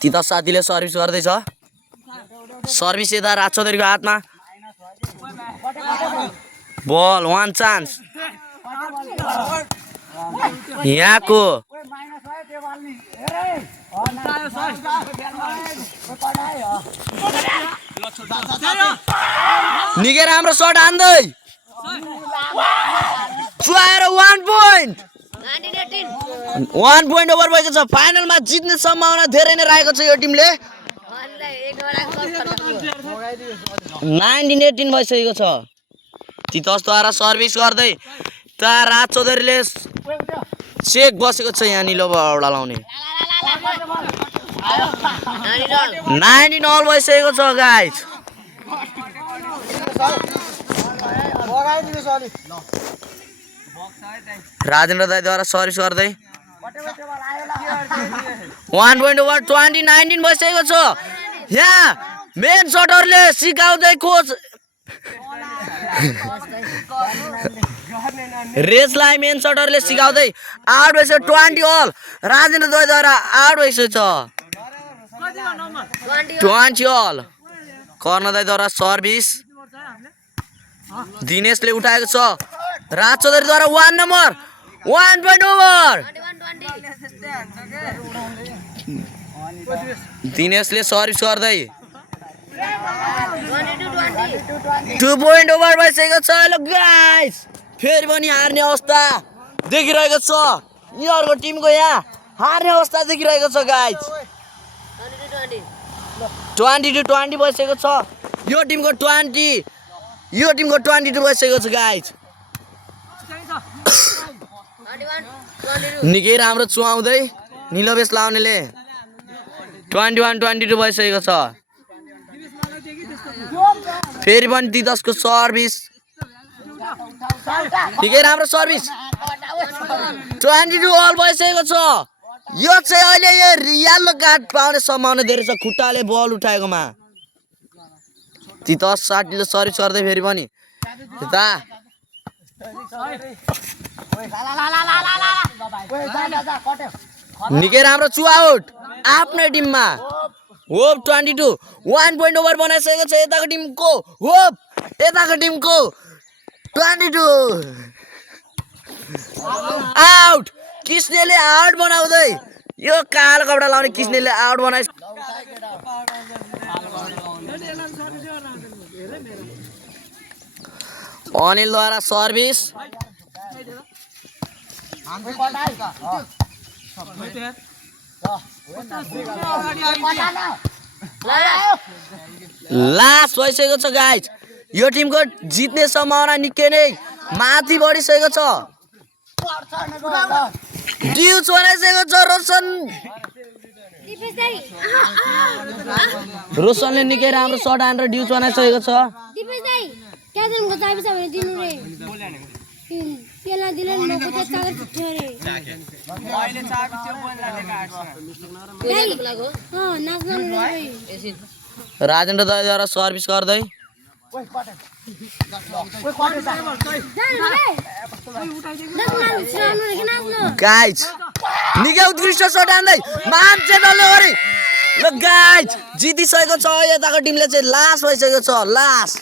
तिता साथीले सर्भिस गर्दैछ सर्भिस यता राजचौधरीको हातमा बल वान चान्स यहाँको निकै राम्रो सट हान्दै चुहाएर 1 पोइन्ट ओभर भएको छ फाइनलमा जित्ने सम्भावना धेरै नै रहेको छ यो टिमले 19-18 भइसकेको छ तितसद्वारा सर्भिस गर्दै ता राजचौधरीले चेक बसेको छ यहाँ निलो बाउडा लाउने 19 भइसकेको छ गाइज राजेन्द्र दाईद्वारा सर्भिस गर्दै 1 पोइन्ट ओभर 20-19 भइसकेको छ यहाँ मेन सटरले सिकाउँदै कोच रेसलाई मेन सटरले सिकाउँदै आउट भइसक्यो 20 अल राजेन्द्र दाईद्वारा आउट भइसकेको छ 20 अल कर्ण दाईद्वारा सर्भिस दिनेशले उठाएको छ राजचौधरीद्वारा 1 नम्बर 1 पोइन्ट ओभर दिनेशले सर्भिस गर्दै 2 पोइन्ट ओभर भइसकेको छ ल गाइस फेरि पनि हार्ने अवस्था देखिरहेको छ यिनीहरूको टिमको यहाँ हार्ने अवस्था देखिरहेको छ गाइस 20-20 भइसकेको छ यो टिमको 22 भइसकेको छ गाइस निकै राम्रो चुहाउँदै निलवेश लाउनेले 21-22 भइसकेको छ फेरि पनि तितसको सर्भिस निकै राम्रो सर्भिस 22 अल भइसकेको छ यो चाहिँ अहिले यल्लो कार्ड पाउने सम्भावना धेरै छ खुट्टाले बल उठाएकोमा तितस 60ले सर्भिस गर्दै फेरि पनि यता निकै राम्रो चुआउट आफ्नै टिममा होप 22 1 पोइन्ट ओभर बनाइसकेको छ यताको टिमको होप यताको टिमको 22 आउट किस्नेले आउट बनाउँदै यो कालो कपडा लाउने किस्नेले आउट बनाइ अनिलद्वारा सर्भिस लास्ट भइसकेको छ गाइज यो टिमको जित्ने सम्भावना निकै नै माथि बढिसकेको छ ड्युज बनाइसकेको छ रोशनले निकै राम्रो सट हानेर ड्युज बनाइसकेको छ राजेन्द्र दाईद्वारा सर्भिस गर्दै गाइज निकै उत्कृष्ट सट हान्दै मान्छे डल्ले ल गाइज जितिसकेको छ यताको टिमले चाहिँ लास्ट भइसकेको छ लास्ट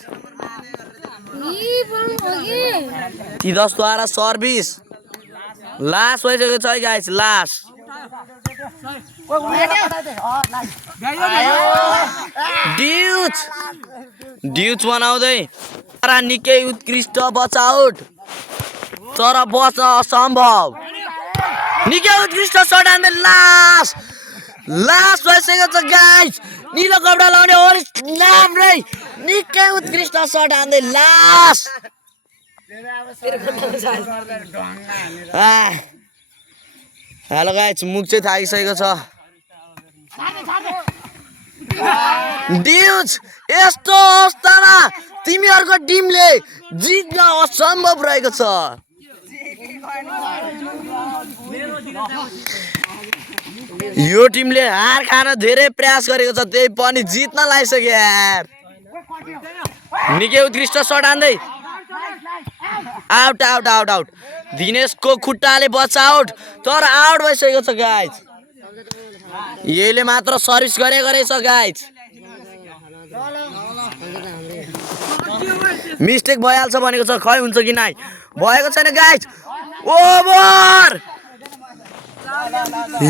तितसद्वारा सर्भिस लास्ट भइसकेको छ गाइज लास्ट ड्युज बनाउँदै निकै उत्कृष्ट बचाउट तर बच्न असम्भव निकै उत्कृष्ट सट हान्दै लास्ट भइसकेको छ गाइज निलो कपडा लाउने राम्रै निकै उत्कृष्ट सट हान्दै लास्ट हेलो गाइज मुख चाहिँ थाकिसकेको छ ड्युज यस्तो अवस्थामा तिमीहरूको टिमले जित्न असम्भव रहेको छ यो टिमले हार खान धेरै प्रयास गरेको छ त्यही पनि जित्न लागिसक्यो यार निकै उत्कृष्ट सट हान्दै आउट आउट आउट आउट दिनेशको खुट्टाले बचाउट तर आउट भइसकेको छ गाइज यसले मात्र सर्भिस गरेको रहेछ गाइज मिस्टेक भइहाल्छ भनेको छ खै हुन्छ कि नाइ भएको छैन गाइज ओभर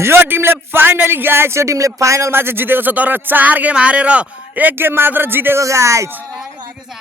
यो टिमले फाइनली गाइज यो टिमले फाइनलमा चाहिँ जितेको छ तर 4 गेम हारेर 1 गेम मात्र जितेको गाइज